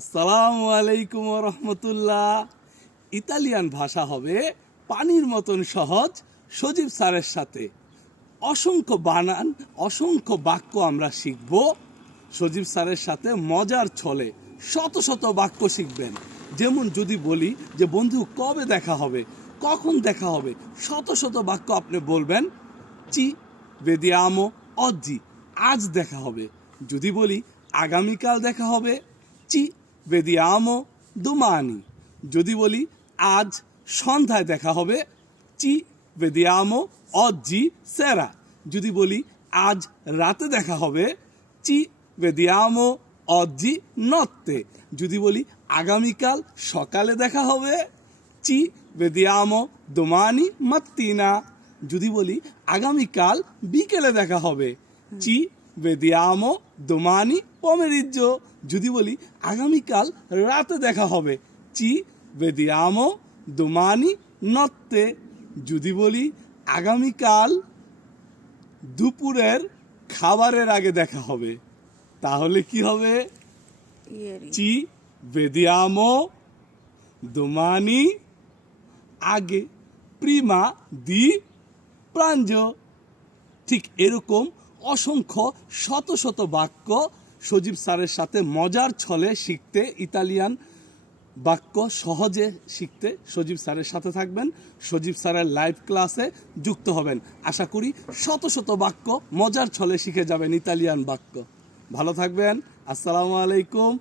আসসালামু আলাইকুম রহমতুল্লাহ। ইতালিয়ান ভাষা হবে পানির মতন সহজ সজীব স্যারের সাথে। অসংখ্য বানান, অসংখ্য বাক্য আমরা শিখব সজীব স্যারের সাথে মজার ছলে। শত শত বাক্য শিখবেন। যেমন যদি বলি যে বন্ধু কবে দেখা হবে, কখন দেখা হবে, শত শত বাক্য আপনি বলবেন। চি ভেদিয়ামো অজ্জি, আজ দেখা হবে। যদি বলি আগামীকাল দেখা হবে, চি ভেদিয়ামো দোমানি। যদি বলি আজ সন্ধ্যায় দেখা হবে, চি ভেদিয়ামো অজ্জি সেরা। যদি বলি আজ রাতে দেখা হবে, চি ভেদিয়ামো অজ্জি নত্তে। যদি বলি আগামীকাল সকালে দেখা হবে, চি ভেদিয়ামো দোমানি মাত্তিনা। যদি বলি আগামীকাল বিকেলে দেখা হবে, চি ভেদিয়ামো দোমানি পমেরিজ্জো। যদি বলি আগামীকাল রাতে দেখা হবে, চি ভেদিয়ামো দোমানি নত্তে। যদি বলি আগামীকাল দুপুরের খাবারের আগে দেখা হবে, তাহলে কি হবে? চি ভেদিয়ামো দোমানি আগে প্রিমা দি প্রাঞ্জো। ঠিক এরকম অসংখ্য শত শত বাক্য সজীব স্যারের সাথে মজার ছলে শিখতে, ইতালিয়ান বাক্য সহজে শিখতে সজীব স্যারের সাথে থাকবেন। সজীব স্যারের লাইভ ক্লাসে যুক্ত হবেন। আশা করি শত শত বাক্য মজার ছলে শিখে যাবেন ইতালিয়ান বাক্য। ভালো থাকবেন। আসসালামু আলাইকুম।